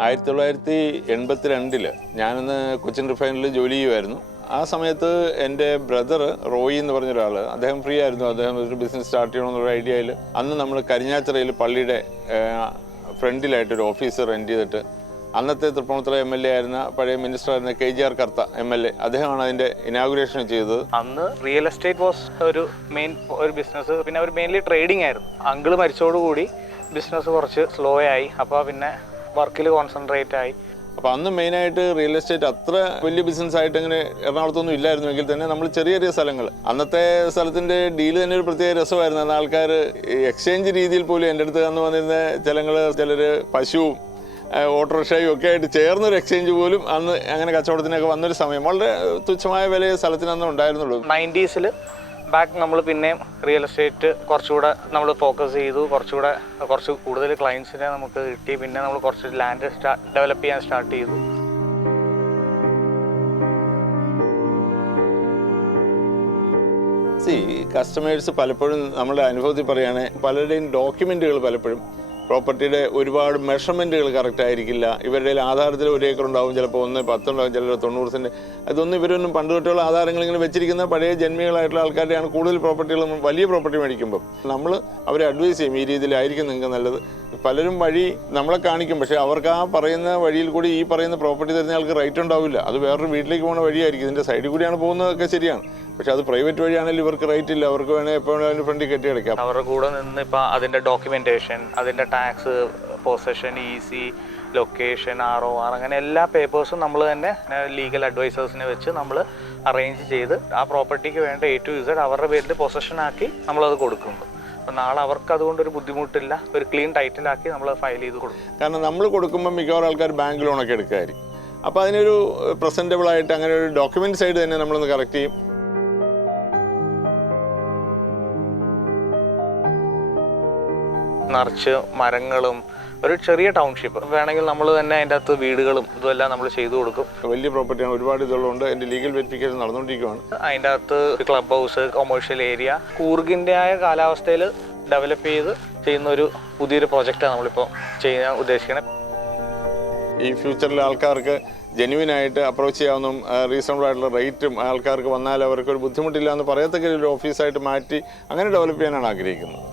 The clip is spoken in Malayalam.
1982 ഞാനന്ന് കൊച്ചിൻ റിഫൈനറിൽ ജോലി ചെയ്യുമായിരുന്നു. ആ സമയത്ത് എൻ്റെ ബ്രദർ റോയി എന്ന് പറഞ്ഞൊരാൾ, അദ്ദേഹം ഫ്രീ ആയിരുന്നു. അദ്ദേഹം ഒരു ബിസിനസ് സ്റ്റാർട്ട് ചെയ്യണമെന്നുള്ള ഐഡിയയിൽ അന്ന് നമ്മൾ കരിഞ്ഞാച്ചിറയിൽ പള്ളിയുടെ ഫ്രണ്ടിലായിട്ടൊരു ഓഫീസ് റെൻറ്റ് ചെയ്തിട്ട് അന്നത്തെ തൃപ്പൂണിത്തുറ MLA ആയിരുന്ന പഴയ മിനിസ്റ്റർ ആയിരുന്ന KGR കർത്ത MLA, അദ്ദേഹമാണ് അതിൻ്റെ ഇനാഗുറേഷൻ ചെയ്തത്. അന്ന് റിയൽ എസ്റ്റേറ്റ് വാസ് ഒരു ബിസിനസ്. പിന്നെ അവർ മെയിൻലി ട്രേഡിംഗ് ആയിരുന്നു. അങ്കിള് മരിച്ചോടുകൂടി ബിസിനസ് കുറച്ച് സ്ലോ ആയി. അപ്പോൾ പിന്നെ വർക്കിൽ കോൺസെൻട്രേറ്റ് ആയി. അപ്പോൾ അന്ന് മെയിനായിട്ട് റിയൽ എസ്റ്റേറ്റ് അത്ര വലിയ ബിസിനസ് ആയിട്ട് അങ്ങനെ എറണാകുളത്തൊന്നും ഇല്ലായിരുന്നുവെങ്കിൽ തന്നെ നമ്മൾ ചെറിയ ചെറിയ സ്ഥലങ്ങൾ, അന്നത്തെ സ്ഥലത്തിൻ്റെ ഡീല് തന്നെ ഒരു പ്രത്യേക രസമായിരുന്നു. അന്ന് ആൾക്കാർ എക്സ്ചേഞ്ച് രീതിയിൽ പോലും എൻ്റെ അടുത്ത് അന്ന് വന്നിരുന്ന ചിലർ പശുവും ഓട്ടോറിക്ഷയും ഒക്കെ ആയിട്ട് ചേർന്നൊരു എക്സ്ചേഞ്ച് പോലും അന്ന് അങ്ങനെ കച്ചവടത്തിനൊക്കെ വന്നൊരു സമയം. വളരെ തുച്ഛമായ വിലയെ സ്ഥലത്തിനന്ന് ഉണ്ടായിരുന്നുള്ളൂ. 90s ബാക്ക് നമ്മൾ പിന്നെയും റിയൽ എസ്റ്റേറ്റ് കുറച്ചുകൂടെ നമ്മൾ ഫോക്കസ് ചെയ്തു. കുറച്ച് കൂടുതൽ ക്ലയൻസിനെ നമുക്ക് കിട്ടി. പിന്നെ നമ്മൾ കുറച്ച് ലാൻഡ് ഡെവലപ്പ് ചെയ്യാൻ സ്റ്റാർട്ട് ചെയ്തു. കസ്റ്റമേഴ്സ് പലപ്പോഴും നമ്മുടെ അനുഭവത്തിൽ പറയുകയാണെങ്കിൽ പലരുടെയും ഡോക്യുമെൻറ്റുകൾ പലപ്പോഴും പ്രോപ്പർട്ടിയുടെ ഒരുപാട് മെഷർമെൻറ്റുകൾ കറക്റ്റ് ആയിരിക്കില്ല. ഇവരുടെ ആധാരത്തിൽ 1 ഏക്കർ ഉണ്ടാവും, ചിലപ്പോൾ 10 ഉണ്ടാവും, ചിലർ 90 സെൻറ്റ്. അതൊന്നും ഇവരൊന്നും പണ്ട് തൊട്ടുള്ള ആധാരങ്ങൾ ഇങ്ങനെ വെച്ചിരിക്കുന്ന പഴയ ജന്മികളായിട്ടുള്ള ആൾക്കാരുടെയാണ് കൂടുതൽ പ്രോപ്പർട്ടികൾ. വലിയ പ്രോപ്പർട്ടി മേടിക്കുമ്പോൾ നമ്മൾ അവരെ അഡ്വൈസ് ചെയ്യും, ഈ രീതിയിലായിരിക്കും നിങ്ങൾക്ക് നല്ലത്. പലരും വഴി നമ്മളെ കാണിക്കും, പക്ഷേ അവർക്ക് ആ പറയുന്ന വഴിയിൽ കൂടി ഈ പറയുന്ന പ്രോപ്പർട്ടി തരുന്ന ആൾക്ക് റൈറ്റ് ഉണ്ടാവില്ല. അത് വേറൊരു വീട്ടിലേക്ക് പോകുന്ന വഴിയായിരിക്കും. ഇതിൻ്റെ സൈഡിൽ കൂടിയാണ് പോകുന്നതൊക്കെ ശരിയാണ്, പക്ഷെ അത് പ്രൈവറ്റ് വഴിയാണെങ്കിൽ ഇവർക്ക് റൈറ്റ് ഇല്ല. അവർക്ക് വേണേൽ എപ്പോഴും അതിൻ്റെ ഫ്രണ്ടിൽ കെട്ടി അടയ്ക്കാം. അവരുടെ കൂടെ നിന്ന് ഇപ്പോൾ അതിൻ്റെ ഡോക്യുമെൻറ്റേഷൻ, അതിൻ്റെ tax, possession, EC, location, ROR, അങ്ങനെ എല്ലാ പേപ്പേഴ്സും നമ്മൾ തന്നെ ലീഗൽ അഡ്വൈസേഴ്സിനെ വെച്ച് നമ്മൾ അറേഞ്ച് ചെയ്ത് ആ പ്രോപ്പർട്ടിക്ക് വേണ്ട A to Z അവരുടെ പേരിൽ പൊസഷനാക്കി നമ്മളത് കൊടുക്കുന്നു. അപ്പോൾ നാളെ അവർക്ക് അതുകൊണ്ടൊരു ബുദ്ധിമുട്ടില്ല. ഒരു ക്ലീൻ ടൈറ്റിലാക്കി നമ്മൾ ഫയൽ ചെയ്ത് കൊടുക്കും. കാരണം നമ്മൾ കൊടുക്കുമ്പോൾ മിക്കവാറും ആൾക്കാർ ബാങ്ക് ലോണൊക്കെ എടുക്കുമായിരിക്കും. അപ്പോൾ അതിനൊരു പ്രസൻറ്റബിളായിട്ട് അങ്ങനെ ഒരു ഡോക്യുമെൻ്റ് സൈഡ് തന്നെ നമ്മളൊന്ന് കറക്റ്റ് ചെയ്യും. നിറച്ച് മരങ്ങളും ഒരു ചെറിയ ടൗൺഷിപ്പ് വേണമെങ്കിൽ നമ്മൾ തന്നെ അതിൻ്റെ അകത്ത് വീടുകളും ഇതുമെല്ലാം നമ്മൾ ചെയ്തു കൊടുക്കും. വലിയ പ്രോപ്പർട്ടിയാണ്, ഒരുപാട് ഇതുള്ളതുകൊണ്ട് എൻ്റെ ലീഗൽ വെരിഫിക്കേഷൻ നടന്നുകൊണ്ടിരിക്കുകയാണ്. അതിൻ്റെ അകത്ത് ക്ലബ് ഹൗസ്, കൊമേഴ്ഷ്യൽ ഏരിയ, കൂർഗിൻ്റെ ആയ കാലാവസ്ഥയിൽ ഡെവലപ്പ് ചെയ്ത് ചെയ്യുന്ന ഒരു പുതിയൊരു പ്രോജക്റ്റാണ് നമ്മളിപ്പോൾ ചെയ്യാൻ ഉദ്ദേശിക്കുന്നത്. ഈ ഫ്യൂച്ചറിൽ ആൾക്കാർക്ക് ജെന്യുവിനായിട്ട് അപ്രോച്ച് ചെയ്യാവുന്നതും റീസണബിൾ ആയിട്ടുള്ള റേറ്റും ആൾക്കാർക്ക് വന്നാൽ അവർക്കൊരു ബുദ്ധിമുട്ടില്ല എന്ന് പറയത്തക്ക ഒരു ഓഫീസായിട്ട് മാറ്റി അങ്ങനെ ഡെവലപ്പ് ചെയ്യാനാണ് ആഗ്രഹിക്കുന്നത്.